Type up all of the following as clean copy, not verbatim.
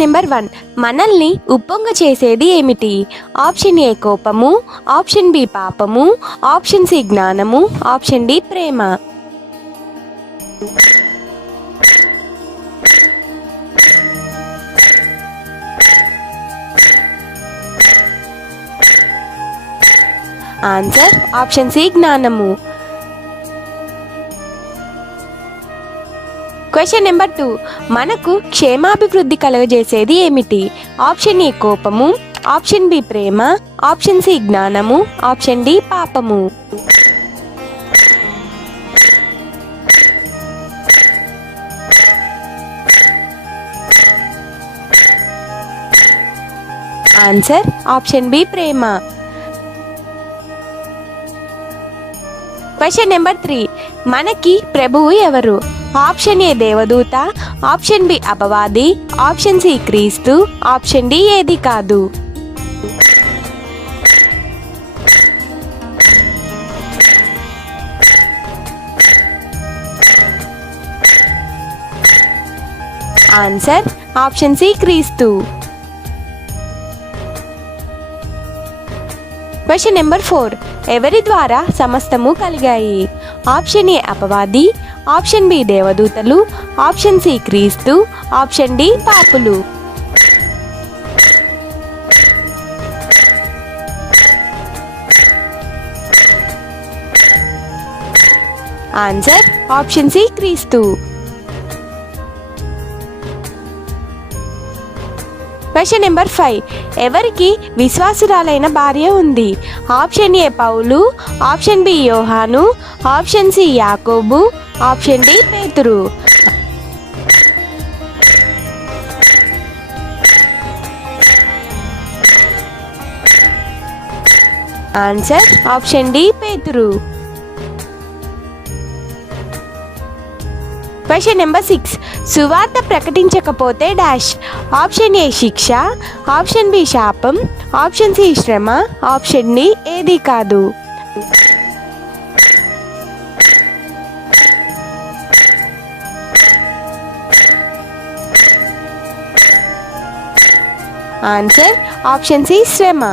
నెంబర్ 1, మనల్ని ఉప్పొంగ చేసేది ఏమిటి? ఆప్షన్ ఏ కోపము, ఆప్షన్ బి పాపము, ఆప్షన్ సి జ్ఞానము, ఆప్షన్ డి ప్రేమ. ఆన్సర్ ఆప్షన్ సి జ్ఞానము. క్వశ్చన్ నెంబర్ 2, మనకు క్షేమాభివృద్ధి కలుగజేసేది ఏమిటి? ఆప్షన్ ఏ కోపము, ఆప్షన్ బి ప్రేమ, ఆప్షన్ సి జ్ఞానము, ఆప్షన్ డి పాపము. ఆన్సర్ ఆప్షన్ బి ప్రేమ. క్వశ్చన్ నెంబర్ 3, మనకి ప్రభువు ఎవరు? ఆప్షన్ ఏ దేవదూత, ఆప్షన్ బి అపవాది, ఆప్షన్ సి క్రీస్తు, ఆప్షన్ డి ఏది కాదు. ఆన్సర్ ఆప్షన్ సి క్రీస్తు. క్వశ్చన్ నెంబర్ 4, ఎవరి ద్వారా సమస్తము కలిగాయి? ఆప్షన్ ఏ అపవాది, ఆప్షన్ బి దేవదూతలు, ఆప్షన్ సి క్రీస్తు, ఆప్షన్ డి పాపులు. ఆన్సర్ ఆప్షన్ సి క్రీస్తు. క్వశ్చన్ నెంబర్ 5, ఎవరికి విశ్వాసురాలైన భార్య ఉంది? ఆప్షన్ ఏ పౌలు, ఆప్షన్ బి యోహాను, ఆప్షన్ సి యాకోబు, ఆప్షన్ డి పేతురు. ఆన్సర్ ఆప్షన్ డి పేతురు. క్వశ్చన్ నెంబర్ 6, సువార్త ప్రకటించకపోతే డాష్. ఆప్షన్ ఏ శిక్ష, ఆప్షన్ బి శాపం, ఆప్షన్ సి శ్రమ, ఆప్షన్ డి ఏది కాదు. ఆన్సర్ ఆప్షన్ సి శ్రమ.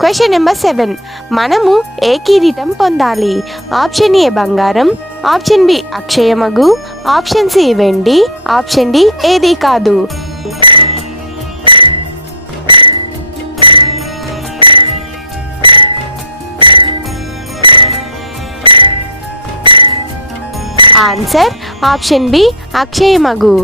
క్వశ్చన్ నెంబర్ 7, మనము ఏ కిరీటం పొందాలి? ఆప్షన్ ఏ బంగారం, ఆప్షన్ బి అక్షయమగు, ఆప్షన్ సి వెండి, ఆప్షన్ డి ఏది కాదు. ఆన్సర్ ఆప్షన్ బి అక్షయమగు.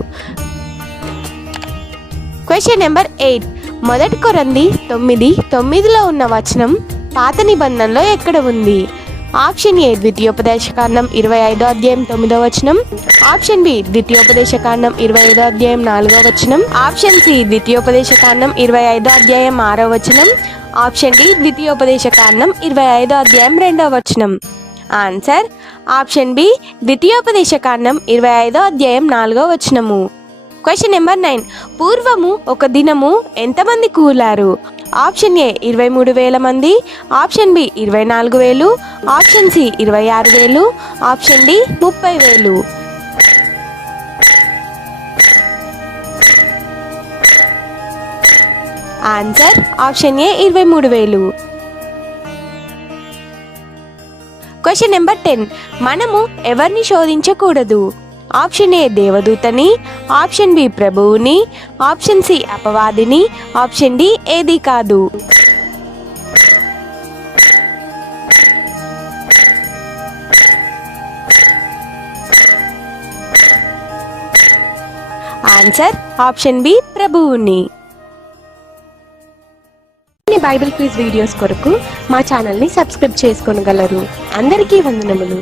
క్వశ్చన్ నెంబర్ 8, మొదటి కొరింథీ 9:9లో ఉన్న వచనం పాత నిబంధనలో ఎక్కడ ఉంది? ఆప్షన్ ఏ ద్వితీయోపదేశకాండం 25వ అధ్యాయం 9వ వచనం, ఆప్షన్ బి ద్వితీయోపదేశకాండం 25వ అధ్యాయం 4వ వచనం, ఆప్షన్ సి ద్వితీయోపదేశకాండం 25వ అధ్యాయం 6వ వచనం, ఆప్షన్ డి ద్వితీయోపదేశకాండం 25వ అధ్యాయం 2వ వచనం. ఆన్సర్ ఆప్షన్ బి ద్వితీయోపదేశకాండం 25వ అధ్యాయం 4వ వచనము. క్వశ్చన్ నెంబర్ 9, పూర్వము ఒక దినము ఎంతమంది కూలారు? ఆప్షన్ ఏ 23,000 మంది, option B 24,000, option C 26,000, option D 30,000. Answer option A 23,000. Question number 10, మనము ఎవరిని శోధించకూడదు? ఆప్షన్ ఏ దేవదూతని, ఆప్షన్ బి ప్రభువుని, ఆప్షన్ సి అపవాదిని, ఆప్షన్ డి ఏది కాదు. ఆన్సర్ ఆప్షన్ బి ప్రభువుని. బైబిల్ క్విజ్ వీడియోస్ కొరకు మా ఛానల్ని సబ్స్క్రైబ్ చేసుకోగలరు. అందరికీ వందనములు.